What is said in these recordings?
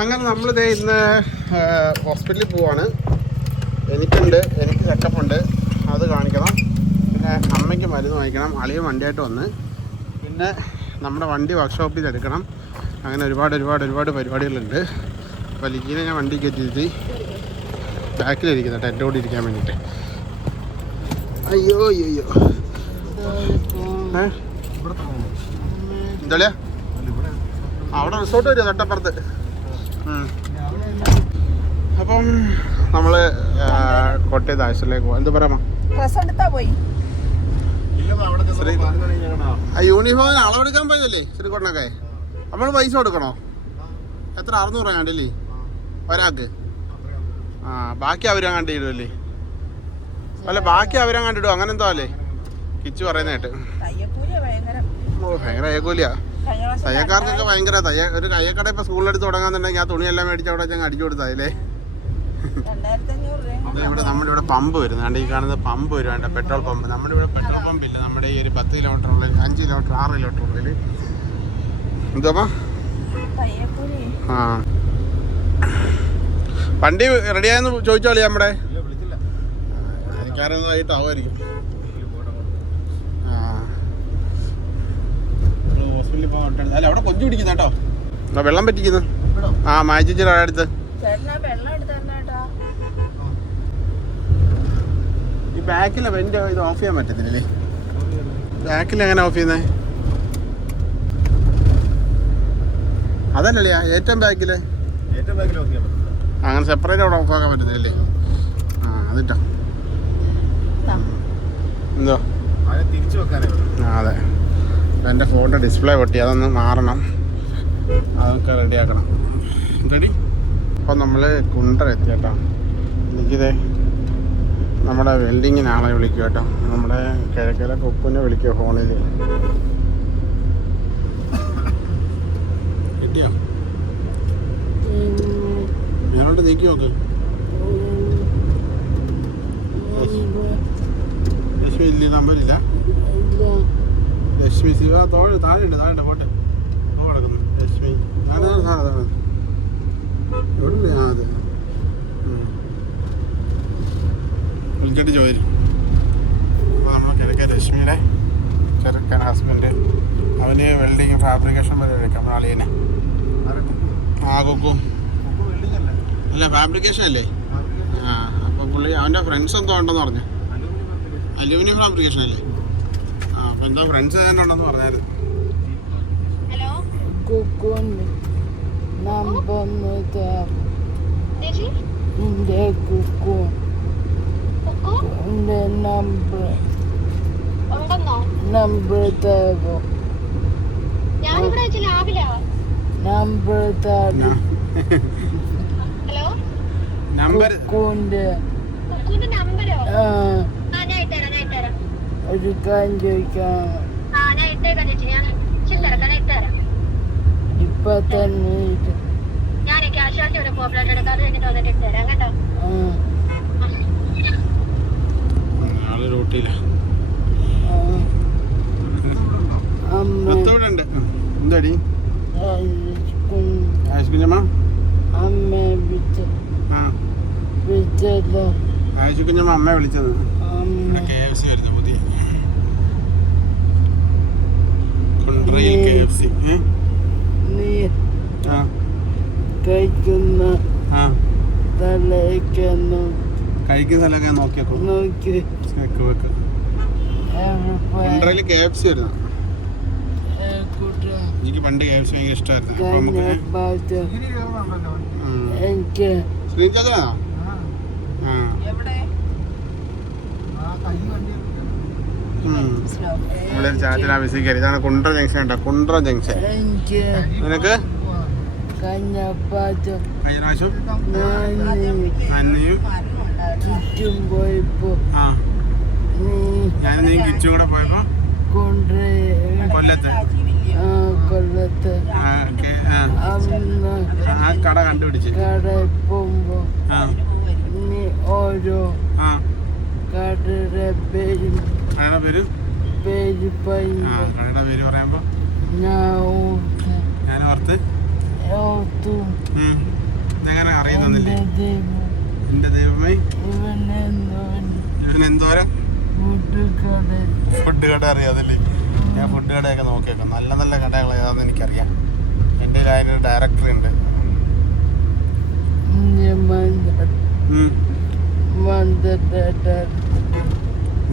അങ്ങനെ നമ്മളിതേ ഇന്ന് ഹോസ്പിറ്റലിൽ പോവാണ്. എനിക്ക് ചെക്കപ്പുണ്ട്, അത് കാണിക്കണം. പിന്നെ അമ്മയ്ക്ക് മരുന്ന് വാങ്ങിക്കണം. അളിയൻ വണ്ടിയായിട്ട് വന്ന്, പിന്നെ നമ്മുടെ വണ്ടി വർക്ക്ഷോപ്പിൽ നിന്ന് എടുക്കണം. അങ്ങനെ ഒരുപാട് പരിപാടികളുണ്ട്. അപ്പോൾ ലിഗീനെ ഞാൻ വണ്ടി കയറ്റിയിരുത്തി ബാക്കിലിരിക്കുന്നത് കേട്ടോ, എൻ്റെ കൂടെ ഇരിക്കാൻ വേണ്ടിയിട്ട്. അയ്യോ എന്താ അവിടെ റിസോർട്ട് വരും തൊട്ടപ്പുറത്ത്. അപ്പം നമ്മൾ കോട്ടയത്ത് ആശുപത്രിയിലേക്ക് പോകാം. എന്ത് പറയാമോ? യൂണിഫോമിന് അളവെടുക്കാൻ പോയതല്ലേ ശ്രീകോട്ടനൊക്കെ? നമ്മൾ പൈസ കൊടുക്കണോ? എത്ര? 600 കണ്ടില്ലേ ഒരാൾക്ക്? ആ, ബാക്കി അവരാ കണ്ടിടുമല്ലേ? അല്ല, ബാക്കി അവരാ കണ്ടിടും, അങ്ങനെ എന്തോ അല്ലേ കിച്ചു പറയുന്നതായിട്ട്. ഭയങ്കര തയ്യക്കൂലിയാ. തയ്യക്കാർക്കൊക്കെ ഭയങ്കര ഒരു തയ്യക്കട ഇപ്പൊ സ്കൂളിലെടുത്ത് തുടങ്ങാന്നുണ്ടെങ്കിൽ ആ തുണിയെല്ലാം മേടിച്ച് അവിടെ ഞങ്ങൾ അടിച്ചു കൊടുത്താലേ. നമ്മുടെ ഇവിടെ പമ്പ് വരും, ഈ കാണുന്ന പമ്പ് വരും, വേണ്ട പെട്രോൾ പമ്പ്. നമ്മുടെ ഇവിടെ പെട്രോൾ പമ്പ് ഇല്ല. നമ്മുടെ ഈ ഒരു 10 കിലോമീറ്റർ ഉള്ളിൽ, 5 കിലോമീറ്റർ 6 കിലോമീറ്റർ ഉള്ളിൽ. എന്താ ആ വണ്ടി റെഡിയായെന്ന് ചോദിച്ചോളി. നമ്മുടെ എനിക്കാരൊന്നും ആയിട്ടാവുമായിരിക്കും. ഹോസ്പിറ്റലിൽ പോകാൻ അല്ല, അവിടെ കൊഞ്ചു പിടിക്കുന്ന കേട്ടോ. വെള്ളം പറ്റിക്കുന്നു. ആ, മാജിച്ചിട്ട് അടുത്ത് ഈ ബാക്കിലെ വെന്റ് ഇത് ഓഫ് ചെയ്യാൻ പറ്റത്തില്ലേ? ബാക്കിൽ എങ്ങനെ ഓഫ് ചെയ്യുന്നേ? അതല്ലേ ഏറ്റവും ബാക്കില് അങ്ങനെ സെപ്പറേറ്റ് അവിടെ ഓഫ് ആക്കാൻ പറ്റുന്നില്ലേ? ആ, അതിട്ടോ എന്തോ തിരിച്ചു വെക്കാനേ. ആ, അതെ. എൻ്റെ ഫോണിൻ്റെ ഡിസ്പ്ലേ പൊട്ടി, അതൊന്ന് മാറണം, അതൊക്കെ റെഡിയാക്കണം. റെഡി. അപ്പം നമ്മൾ കുണ്ടറ എത്തി കേട്ടോ. എനിക്കിതേ നമ്മുടെ വെൽഡിങ്ങിന് ആളെ വിളിക്കുക കേട്ടോ. നമ്മുടെ കിഴക്കര കൊപ്പിനെ വിളിക്കുക ഫോണിൽ. കിട്ടിയോ? ഞാനോട്ട് നീക്കി നോക്ക്. ലക്ഷ്മി ഇല്ല, നമ്പരില്ല. ലക്ഷ്മി ശിവ താഴെയുണ്ട് പോട്ടെ. കിടക്കുന്നു ലക്ഷ്മി. എവിടെ? ആ, അതെ. വിളിച്ചിട്ട് ചോദിച്ചു. അപ്പോൾ നമ്മൾ കിഴക്കേ രശ്മിയുടെ ചെറുക്കൻ ഹസ്ബൻഡ്, അവന് വെൽഡിങ് ഫാബ്രിക്കേഷൻ വരെ എടുക്കാം. നമ്മൾ അളിയനെ കുക്കും അല്ല, ഫാബ്രിക്കേഷൻ അല്ലേ? ആ, അപ്പോൾ പുള്ളി അവൻ്റെ ഫ്രണ്ട്സ് എന്തോ ഉണ്ടെന്ന് പറഞ്ഞു. അലൂമിനിയം ഫാബ്രിക്കേഷൻ അല്ലേ? ആ, അപ്പോൾ എന്തോ ഫ്രണ്ട്സ് തന്നെ ഉണ്ടെന്ന് പറഞ്ഞായിരുന്നു. ഒരു കാര്യം ചോദിക്കാം. ഇപ്പൊ തന്നെ എന്താടി ആയിഷുക്കുഞ്ഞമ്മ അമ്മയെ വിളിച്ചത്. KFC വരുന്നു പുതിയ കുണ്ടറയിൽ KFC. നീ കഴിക്കുന്ന കഴിക്കുന്ന സ്ഥലമൊക്കെ നോക്കിയേക്കോ. കുണ്ടറയിൽ KFC വരുന്നു. എനിക്ക് പണ്ട് KFC ഭയങ്കര ഇഷ്ടമായിരുന്നു. ശ്രീചന്ദ്രനാണോ? ഇവിടെ ഒരു ചാച്ചൻ ആവശ്യം കയറി. ഇതാണ് കുണ്ടറ ജംഗ്ഷൻ കേട്ടോ, കുണ്ടറ ജംഗ്ഷൻ. നിനക്ക് കഴിഞ്ഞ പ്രാവശ്യം അന്നയും ഞാനും നീ കിച്ചും കൂടെ പോയപ്പോ കൊല്ലത്ത് ആ കട കണ്ടുപിടിച്ച് പോകുമ്പോ ഓരോ കടയുടെ പേര് പറയുമ്പോ ഞാൻ ഓർത്ത് ഓർത്തു ഇതെങ്ങനെ അറിയുന്നില്ലേ? എൻ്റെ ദൈവം എന്റെ ദൈവമേ, ഇവൻ എന്തോരം കൂട്ടുകാരൻ ഫുഡ് കട അറിയാതല്ലേ? ഞാൻ ഫുഡ് കടയൊക്കെ നോക്കിയേക്കാം. നല്ല നല്ല കടകൾ ഏതാണെന്ന് എനിക്കറിയാം. എൻ്റെ അതിനൊരു ഡയറക്ടർ ഉണ്ട്.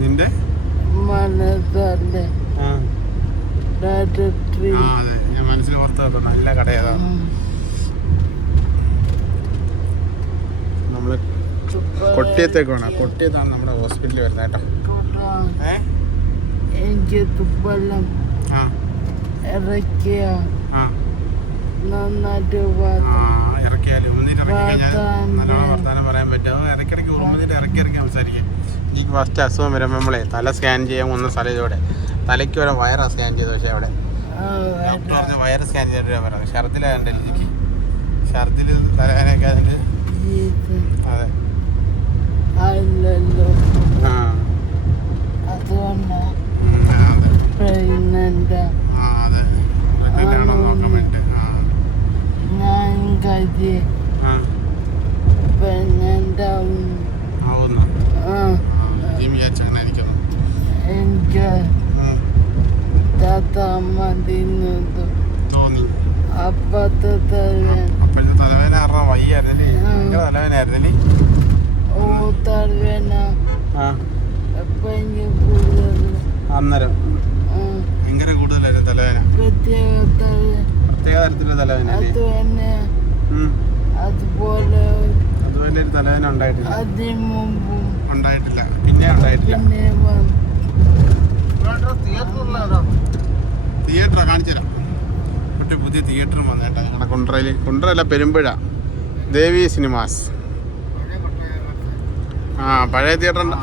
നിന്റെ മനസ്സല്ലേ ആ ഡയറക്ടറി ആ അതെ, ഞാൻ മനസ്സിൽ പുറത്ത് കേട്ടോ. നല്ല കട ഏതാണ്? നമ്മള് കൊട്ടിയത്തേക്ക് വേണം. കൊട്ടിയത്താണ് നമ്മുടെ ഹോസ്പിറ്റലിൽ വരുന്നത് കേട്ടോ. എനിക്ക് തുപ്പലം ആ ഇറക്കിയ ആ നന്നായിട്ട് ഇറക്കിയാലും ഒന്നിട്ട് ഇറക്കി കഴിഞ്ഞാൽ നല്ലോണം വർത്താനം പറയാൻ പറ്റും. ഇടയ്ക്കിടയ്ക്ക് ഉറുമ്പിട്ട് ഇറക്കി സംസാരിക്കാം. ഈ ഫസ്റ്റ് അസുഖം വരുമ്പോൾ നമ്മളെ തല സ്കാൻ ചെയ്യാൻ വന്ന സ്ഥലം ഇതോടെ തലയ്ക്ക് വരെ വയറാണ് സ്കാൻ ചെയ്തത്. പക്ഷേ അവിടെ ഡോക്ടർ പറഞ്ഞ വയറ് സ്കാൻ ചെയ്തിട്ട് പറയുന്നത് ഛർദിലായതുകൊണ്ട് എനിക്ക് ഛർദിൽ തലവേനയൊക്കെ അതിൻ്റെ അതെ അല്ലല്ലോ ആ അതുകൊണ്ട് അതെ പ്രഗ്നന്റ് ആ അതെ പ്രഗ്നൻ്റ് ആണോ നോക്കാൻ വേണ്ടിയിട്ട്. ആ ഞാൻ കരുതി ആ പ്രഗ്നന്റ് ആവുന്നു. ആ ജിം വിചാരിച്ചങ്ങനെ ആയിരിക്കുന്നു. എനിക്ക് താത്ത മതിന്നത് തോന്നി. അപ്പത്തെ തലവേന അപ്പോഴത്തെ തലവേന കാരണം വയ്യായിരുന്നല്ലേ? ഭയങ്കര തലവേനായിരുന്നല്ലേ? ഓ തലവേന ആ അപ്പൊ എനിക്ക് കൂടുതൽ അന്നേരം ഭയങ്കര കൂടുതലായിരുന്നു തലവേന. പ്രത്യേക പ്രത്യേക തരത്തിലുള്ള തലവേന അല്ലേ? അത് തന്നെ അതുപോലെ അതുപോലെ ഒരു തലവേന ഉണ്ടായിട്ടില്ല. അതിന് മുമ്പും ഉണ്ടായിട്ടില്ല, പിന്നെ ഉണ്ടായിട്ടില്ല. പിന്നെ തിയേറ്ററാ കാണിച്ചുതരാം. ഒറ്റ പുതിയ തിയേറ്ററും വന്നേട്ടാ ഞങ്ങളുടെ കുണ്ട്രയിൽ. കുണ്ട്രല്ല, പെരുമ്പുഴ ദേവി സിനിമാസ്. ആ പഴയ തിയേറ്റർ ഇതുണ്ട്.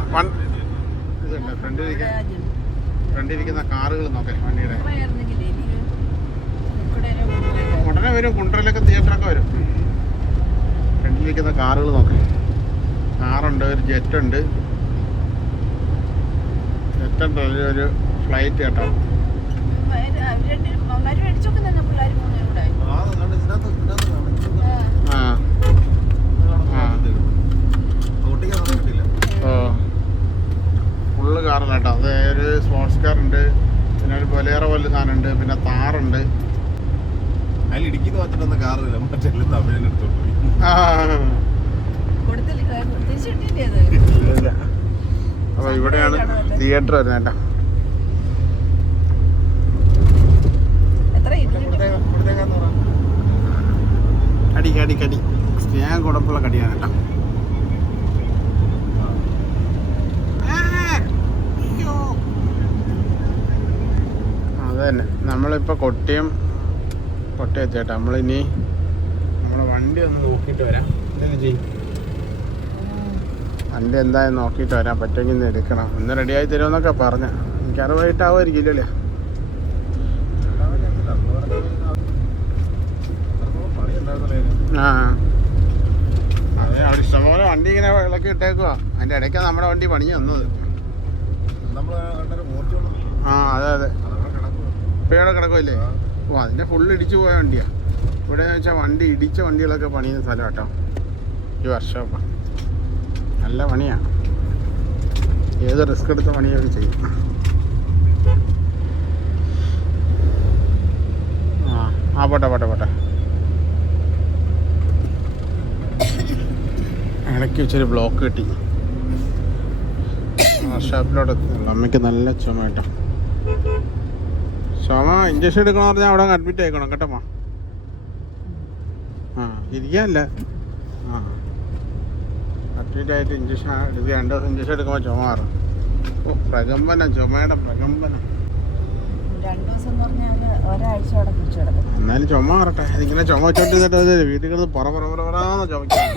ഫ്രണ്ടിരിക്കുന്ന കാറുകൾ നോക്കേ വണ്ടിയുടെ. ഉടനെ വരും, കുണ്ട്രയിലൊക്കെ തിയേറ്ററൊക്കെ വരും. ഫ്രണ്ടിലിരിക്കുന്ന കാറുകൾ നോക്കേ. കാറുണ്ട്, ഒരു ജെറ്റുണ്ട്. ജെറ്റുണ്ട്, ഒരു ഫ്ലൈറ്റ് കേട്ടോ. ആ ഫുള്ള് കാറല്ല കേട്ടോ. അത് ഒരു സ്പോർട്സ് കാറുണ്ട്, പിന്നെ ഒരു ബൊലേറോ പോലെ സാധനമുണ്ട്, പിന്നെ താറുണ്ട്. അതിൽ ഇടുക്കിന്ന് വന്നിട്ടൊന്നും കാറില്ല, മറ്റെല്ലാം തമിഴിന് എടുത്തോണ്ട് പോയി. അപ്പോൾ ഇവിടെയാണ് തിയേറ്റർ വരുന്നത് കേട്ടോ. കടി സ്നേഹം കുടപ്പുള്ള കടിയാണ് കേട്ടോ. അത് തന്നെ നമ്മളിപ്പോൾ കൊട്ടി എത്തിയേട്ടാ. നമ്മളിനി നമ്മളെ വണ്ടി ഒന്ന് നോക്കിയിട്ട് വരാം. എന്തെങ്കിലും ചെയ്യും, വണ്ടി എന്തായാലും നോക്കിയിട്ട് വരാൻ പറ്റുമെങ്കിൽ ഇന്ന് എടുക്കണം. ഇന്ന് റെഡിയായി തരുമെന്നൊക്കെ പറഞ്ഞ. എനിക്ക് 60 ആവുമായിരിക്കില്ലല്ലേ? ആ അതെ, അവിടെ ഇഷ്ടംപോലെ വണ്ടി ഇങ്ങനെ ഇളക്കി ഇട്ടേക്കുക. അതിൻ്റെ ഇടയ്ക്കാണ് നമ്മുടെ വണ്ടി പണിഞ്ഞു വന്നത്. ആ അതെ ഇപ്പോൾ ഇവിടെ കിടക്കുമല്ലേ? ഓ അതിൻ്റെ ഫുള്ള് ഇടിച്ചു പോയ വണ്ടിയാണ്. ഇവിടെ വെച്ചാൽ വണ്ടി ഇടിച്ച വണ്ടികളൊക്കെ പണിയുന്ന സ്ഥലം കേട്ടോ ഈ വർക്ക്ഷോപ്പാണ്. നല്ല പണിയാണ്. ഏത് റിസ്ക് എടുത്ത പണിയൊക്കെ ചെയ്യും. ആ പോട്ടെ ഇടയ്ക്ക് വെച്ചൊരു ബ്ലോക്ക് കിട്ടി. വർക്ക്ഷോപ്പിലോട്ട് എത്തുന്നുള്ളൂ. അമ്മയ്ക്ക് നല്ല ചുമ കേട്ടോ. ചുമ ഇഞ്ചക്ഷൻ എടുക്കണമെന്ന് പറഞ്ഞാൽ അവിടെ അഡ്മിറ്റ് ആയിക്കണം കേട്ടമ്മ. ആ ഇരിക്കാനല്ല, ആ അഡ്മിറ്റ് ആയിട്ട് ഇഞ്ചക്ഷൻ എടുക്കുക. 2 ദിവസം ഇഞ്ചക്ഷൻ എടുക്കുമ്പോൾ ചുമ മാറും. ഓ പ്രകമ്പനം, ചുമയുടെ പ്രകമ്പനം. എന്നാലും ചുമ മാറട്ടെ. അതിങ്ങനെ ചുമ വെച്ചോണ്ടിരുന്നിട്ട് വീട്ടിൽ കിടന്ന് പുറന്ന് ചുമയ്ക്കാം.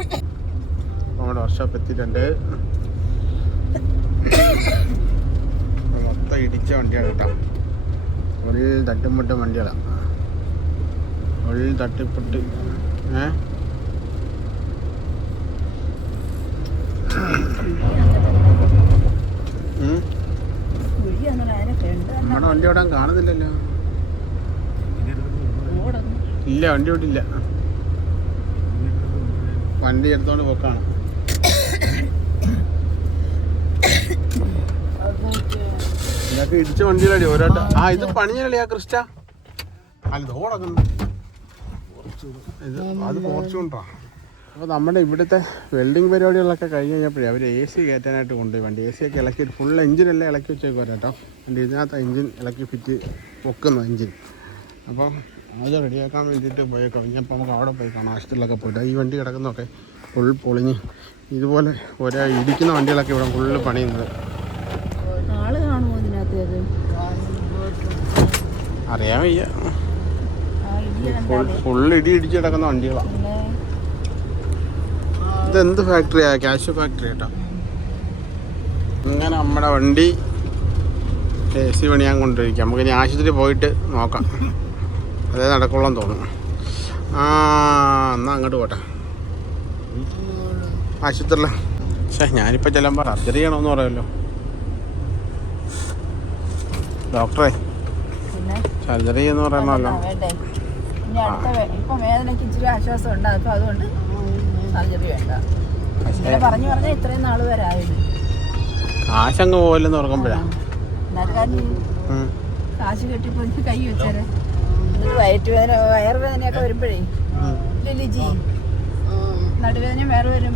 നമ്മുടെ വർക്ക്ഷോപ്പ് എത്തിയിട്ടുണ്ട്. മൊത്തം ഇടിച്ച വണ്ടിയാണ് കേട്ടോ. ഒരു തട്ടിമുട്ട വണ്ടികളാണ്. ഒരു തട്ടിപ്പൊട്ട് നമ്മുടെ വണ്ടി ഓടാൻ കാണുന്നില്ലല്ലോ. ഇല്ല, വണ്ടി ഓടില്ല. വണ്ടി എടുത്തോണ്ട് പോക്കാണ്. ഇതൊക്കെ ഇടിച്ച വണ്ടിയിലടി ഓരോട്ട്. ആ ഇത് പണിയല്ലേ ആ ക്രിസ്റ്റ? അല്ല ഇത് ഓടക്കുന്നു. ഇത് അത് ഫോർച്യൂണറാ. അപ്പോൾ നമ്മുടെ ഇവിടുത്തെ വെൽഡിങ് പരിപാടികളൊക്കെ കഴിഞ്ഞ് കഴിഞ്ഞപ്പോഴേ അവർ AC കയറ്റാനായിട്ട് കൊണ്ടുപോയി. വണ്ടി AC ഒക്കെ ഇളക്കി ഫുൾ എഞ്ചിനെല്ലാം ഇളക്കി വെച്ചേക്ക് വരാട്ടോ. വണ്ടി ഇതിനകത്ത് എഞ്ചിൻ ഇളക്കി ഫിറ്റ് വെക്കുന്നു എഞ്ചിൻ. അപ്പം അത് റെഡിയാക്കാൻ വേണ്ടിയിട്ട് പോയേക്കാം. ഇനിയിപ്പോൾ നമുക്ക് അവിടെ പോയി കാണാം, ആശുപത്രിയിലൊക്കെ പോയിട്ട്. ഈ വണ്ടി കിടക്കുന്നതൊക്കെ ഫുൾ പൊളിഞ്ഞ് ഇതുപോലെ ഒരേ ഇടിക്കുന്ന വണ്ടികളൊക്കെ ഇവിടെ ഫുള്ള് പണിയുന്നത്. അറിയാൻ വയ്യ, ഫുള്ള് ഇടിച്ച് കിടക്കുന്ന വണ്ടികളാണ്. ഇതെന്ത് ഫാക്ടറിയാ? കാഷ്യൂ ഫാക്ടറി കേട്ടോ. ഇങ്ങനെ നമ്മുടെ വണ്ടി AC പണിയാൻ കൊണ്ടിരിക്കുക. നമുക്കിനി ആശുപത്രി പോയിട്ട് നോക്കാം, അതേ നടക്കുള്ളൂ തോന്നുന്നു. എന്നാൽ അങ്ങോട്ട് പോട്ടെ ആശുപത്രിയിൽ. പക്ഷേ ഞാനിപ്പോൾ ചെല്ലുമ്പോൾ സർജറി ചെയ്യണമെന്ന് പറയുമല്ലോ ഡോക്ടറെ. സർജറി എന്ന് പറയണമല്ലോ. ഇപ്പം വേദനയ്ക്ക് ഇച്ചിരി ആശ്വാസം ഉണ്ട്, അപ്പം അതുകൊണ്ട് സർജറി വേണ്ട. പറഞ്ഞു പറഞ്ഞാൽ ഇത്രയും നാൾ വരായത് കാശങ്ങ് പോകില്ലെന്ന് ഓർക്കുമ്പോഴാണ്. കാശ് കെട്ടിപ്പോ കൈ വെച്ചേരെ. എന്നിട്ട് വയറുവേദനയൊക്കെ വരുമ്പോഴേ ലിജി നടുവേദനയും വേറെ വരും.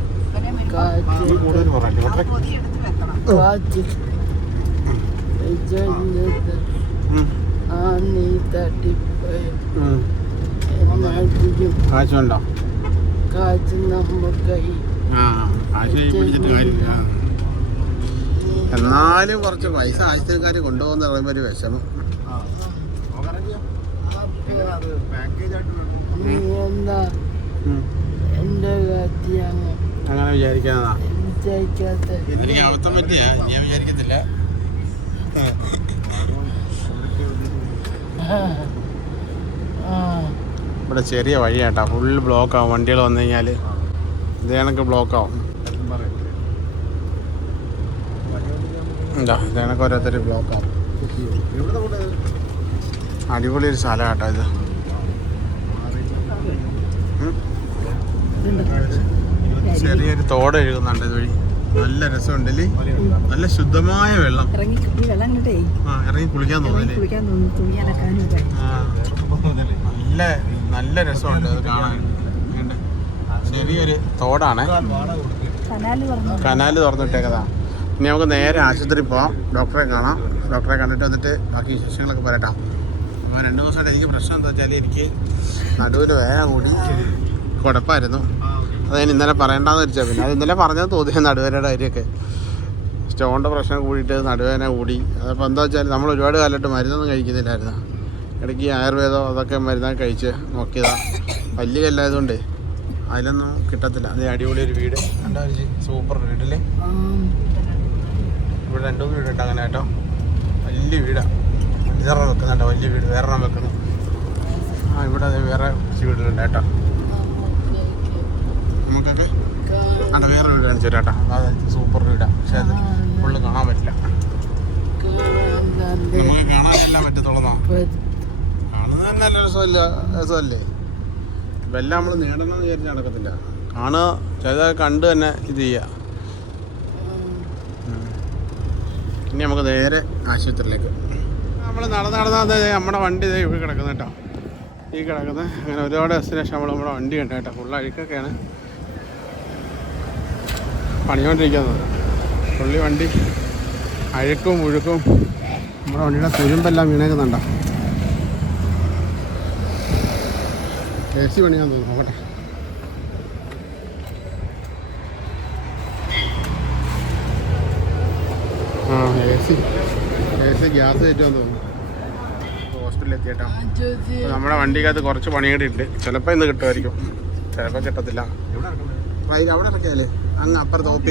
കാശുണ്ടോ? കാശ് നമുക്ക് എന്നാലും കുറച്ച് പൈസ ആശുപത്രിക്കാർ കൊണ്ടുപോകുന്ന പറയുമ്പോൾ ഒരു വിഷമം. എന്താ എന്റെ കാര്യമാണ് അങ്ങനെ വിചാരിക്കാതാ. വിചാരിക്കാത്ത എനിക്ക് അബദ്ധം പറ്റിയാ, ഞാൻ വിചാരിക്കത്തില്ല. ഇവിടെ ചെറിയ വഴിയാട്ടാ, ഫുൾ ബ്ലോക്കാവും. വണ്ടികൾ വന്നു കഴിഞ്ഞാൽ ഇത് കണക്ക് ബ്ലോക്കാവും. എന്താ ഇത് കണക്ക് ഓരോരുത്തർ ബ്ലോക്കാവും. അടിപൊളി ഒരു സ്ഥലം കേട്ടോ ഇത്. ചെറിയൊരു തോട് എഴുകുന്നുണ്ട് ഇതുവഴി. നല്ല രസമുണ്ടല്ലേ, നല്ല ശുദ്ധമായ വെള്ളം. ഇറങ്ങി കുളിക്കാൻ തോന്നില്ലേ? നല്ല രസമുണ്ട് അത് കാണാൻ. ചെറിയൊരു തോടാണ്, കനാല് തുറന്നിട്ടേക്കതാ. ഇനി നമുക്ക് നേരെ ആശുപത്രി പോവാം, ഡോക്ടറെ കാണാം. ഡോക്ടറെ കണ്ടിട്ട് വന്നിട്ട് ബാക്കി വിശേഷങ്ങളൊക്കെ പറയട്ടാം. അപ്പോൾ 2 ദിവസമായിട്ട് എനിക്ക് പ്രശ്നം എന്താ വെച്ചാൽ എനിക്ക് നടുവിന് വേദന കൂടി കുഴപ്പമായിരുന്നു. അത് ഞാൻ ഇന്നലെ പറയേണ്ടതെന്ന് വെച്ചാൽ പിന്നെ അത് ഇന്നലെ പറഞ്ഞത് തോന്നിയ നടുവേദനയുടെ കാര്യമൊക്കെ. സ്റ്റോണിൻ്റെ പ്രശ്നം കൂടിയിട്ട് നടുവേദന കൂടി. അതപ്പോൾ എന്താ വെച്ചാൽ നമ്മൾ ഒരുപാട് കാലമായിട്ട് മരുന്നൊന്നും കഴിക്കുന്നില്ലായിരുന്നു. ഇടയ്ക്ക് ആയുർവേദം അതൊക്കെ മരുന്നൊക്കെ കഴിച്ച് നോക്കിയതാണ്. വലിയ കല്ലായതുകൊണ്ട് അതിലൊന്നും കിട്ടത്തില്ല. അത് അടിപൊളി ഒരു വീട് കണ്ടാ, സൂപ്പർ വീട്ടിൽ. ഇവിടെ 2 വീടുണ്ട് അങ്ങനെ കേട്ടോ. വലിയ വീടാണ്. 5 വെക്കുന്നുണ്ടോ, വലിയ വീട്. വേറെ വെക്കുന്നു. ഇവിടെ വേറെ വീടുകളുണ്ട് കേട്ടോ. നമുക്കൊക്കെ വേറെ വീട് കാണിച്ചു തരാം കേട്ടോ. അത് സൂപ്പർ വീടാണ്, പക്ഷെ അത് ഫുള്ള് കാണാൻ പറ്റില്ല. നമുക്ക് കാണാനെല്ലാം പറ്റത്തുള്ളൂ. കാണുന്നത് തന്നെ നല്ല രസമല്ലേ. ഇതെല്ലാം നമ്മൾ നേടണമെന്ന് വിചാരിച്ച് നടക്കത്തില്ല. കാണുക, ചിലതൊക്കെ കണ്ട് തന്നെ ഇത് ചെയ്യുക. ഇനി നമുക്ക് നേരെ ആശുപത്രിയിലേക്ക്. നമ്മൾ നടന്നത് നമ്മുടെ വണ്ടി ഇവിടെ കിടക്കുന്നത് കേട്ടോ. ഈ കിടക്കുന്നത് അങ്ങനെ ഒരുപാട് ഡെസ്റ്റിനേഷൻ നമ്മുടെ വണ്ടി ഉണ്ട് കേട്ടോ. ഫുൾ അഴുക്കൊക്കെയാണ് പണിതുകൊണ്ടിരിക്കുന്നത്. പുള്ളി വണ്ടി അഴുക്കും മുഴുക്കും നമ്മുടെ വണ്ടിയുടെ തുരുമ്പെല്ലാം വീണേക്കുന്നുണ്ടോ. AC പണിയാൻ തോന്നുന്നു, നോക്കട്ടെ. AC ഗ്യാസ് കയറ്റുവാൻ തോന്നുന്നു. ഹോസ്പിറ്റലിൽ എത്തിയേട്ടാ. അപ്പോൾ നമ്മുടെ വണ്ടിക്കകത്ത് കുറച്ച് പണികൂടി ഉണ്ട്. ചിലപ്പോൾ ഇന്ന് കിട്ടുമായിരിക്കും, ചിലപ്പോൾ കിട്ടത്തില്ല. അവിടെ ഇറക്കിയാലേ അങ്ങ് അപ്പുറത്ത് OP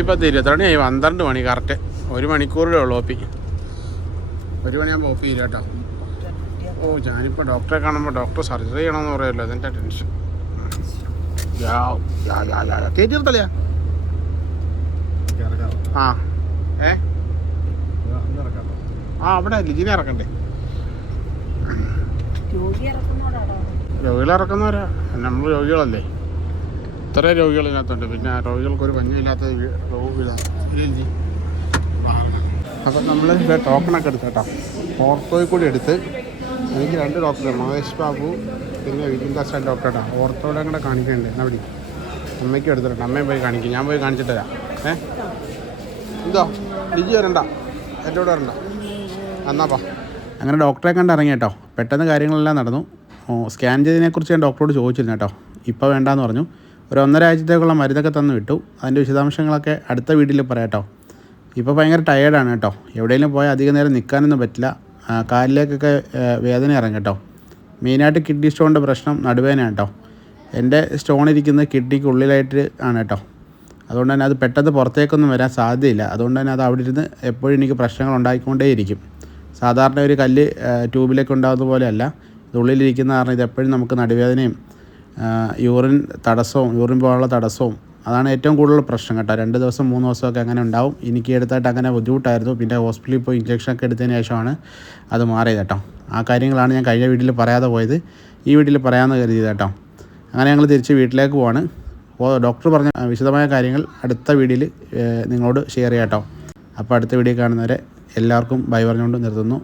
ഇപ്പോൾ തീരും. എത്ര മണിയായി? 12 മണി കറക്റ്റ്. 1 മണിക്കൂറിലേ ഉള്ളൂ OP. 1 മണിയാകുമ്പോൾ OP ഇല്ല കേട്ടോ. ഞാനിപ്പോൾ ഡോക്ടറെ കാണുമ്പോൾ ഡോക്ടർ സർജറി ചെയ്യണമെന്ന് പറയുമല്ലോ, അതിൻ്റെ ടെൻഷൻ. കയറ്റിർത്തല്ലേ? അവിടെ ലിജിനെ ഇറക്കണ്ടേ? രോഗി ഇറക്കുന്നോടാണോ? രോഗികളിറക്കുന്നവരാ, നമ്മൾ രോഗികളല്ലേ. ഇത്ര രോഗികൾ ഇതിനകത്തുണ്ട്. പിന്നെ ആ രോഗികൾക്കൊരു പഞ്ഞമില്ലാത്ത രോഗില്ല. അപ്പം നമ്മൾ ഇവിടെ ടോക്കണൊക്കെ എടുത്ത് കേട്ടോ. ഓർത്തോയിൽ കൂടി എടുത്ത് എനിക്ക് 2 ഡോക്ടർ, മഹേഷ് ബാബു പിന്നെ വിജിൻദാസ് ഡോക്ടറാണ്. ഓർത്തോയുടെ കൂടെ കാണിക്കണ്ടേ എന്നാ പിടി. അമ്മയ്ക്കും എടുത്തിട്ടുണ്ട്. അമ്മയും പോയി കാണിക്കും. ഞാൻ പോയി കാണിച്ചിട്ട് തരാം. എന്തോ ലിജി വരണ്ട, എൻ്റെ കൂടെ വരണ്ട എന്നാപ്പാ. അങ്ങനെ ഡോക്ടറെ കണ്ട് ഇറങ്ങി കേട്ടോ. പെട്ടെന്ന് കാര്യങ്ങളെല്ലാം നടന്നു. സ്കാൻ ചെയ്തതിനെക്കുറിച്ച് ഞാൻ ഡോക്ടറോട് ചോദിച്ചിരുന്നു കേട്ടോ. ഇപ്പോൾ വേണ്ടാന്ന് പറഞ്ഞു. ഒരു 1.5 ആഴ്ചത്തേക്കുള്ള മരുന്നൊക്കെ തന്നു വിട്ടു. അതിൻ്റെ വിശദാംശങ്ങളൊക്കെ അടുത്ത വീഡിയോയിൽ പറയാം കേട്ടോ. ഇപ്പോൾ ഭയങ്കര ടയേർഡാണ് കേട്ടോ. എവിടെയെങ്കിലും പോയാൽ അധികം നേരം നിൽക്കാനൊന്നും പറ്റില്ല. കാലിലേക്കൊക്കെ വേദന ഇറങ്ങും കേട്ടോ. മെയിനായിട്ട് കിഡ്നി സ്റ്റോണിൻ്റെ പ്രശ്നം നടുവേദനയാണ് കേട്ടോ. എൻ്റെ സ്റ്റോൺ ഇരിക്കുന്നത് കിഡ്നിക്ക് ഉള്ളിലായിട്ട് ആണ് കേട്ടോ. അതുകൊണ്ട് തന്നെ അത് പെട്ടെന്ന് പുറത്തേക്കൊന്നും വരാൻ സാധ്യതയില്ല. അതുകൊണ്ട് തന്നെ അത് അവിടെ ഇരുന്ന് എപ്പോഴും എനിക്ക് പ്രശ്നങ്ങൾ ഉണ്ടായിക്കൊണ്ടേയിരിക്കും. സാധാരണ ഒരു കല്ല് ട്യൂബിലേക്ക് ഉണ്ടാകുന്ന പോലെയല്ല. ഇത് ഉള്ളിലിരിക്കുന്ന കാരണം ഇതെപ്പോഴും നമുക്ക് നടുവേദനയും യൂറിൻ തടസ്സവും യൂറിൻ പോകാനുള്ള തടസ്സവും അതാണ് ഏറ്റവും കൂടുതൽ പ്രശ്നം കേട്ടോ. 2 ദിവസം 3 ദിവസമൊക്കെ അങ്ങനെ ഉണ്ടാവും. എനിക്ക് എടുത്തായിട്ട് അങ്ങനെ ബുദ്ധിമുട്ടായിരുന്നു. പിന്നെ ഹോസ്പിറ്റലിൽ പോയി ഇഞ്ചക്ഷനൊക്കെ എടുത്തതിന് ശേഷമാണ് അത് മാറിയത് കേട്ടോ. ആ കാര്യങ്ങളാണ് ഞാൻ കഴിഞ്ഞ വീട്ടിൽ പറയാതെ പോയത്. ഈ വീട്ടിൽ പറയാമെന്ന് കരുതിയത് കേട്ടോ. അങ്ങനെ ഞങ്ങൾ തിരിച്ച് വീട്ടിലേക്ക് പോവാണ്. ഡോക്ടർ പറഞ്ഞ വിശദമായ കാര്യങ്ങൾ അടുത്ത വീഡിയോയിൽ നിങ്ങളോട് ഷെയർ ചെയ്യാം കേട്ടോ. അപ്പോൾ അടുത്ത വീഡിയോ കാണുന്നവരെ എല്ലാവർക്കും ബൈ പറഞ്ഞുകൊണ്ട് നിർത്തുന്നു.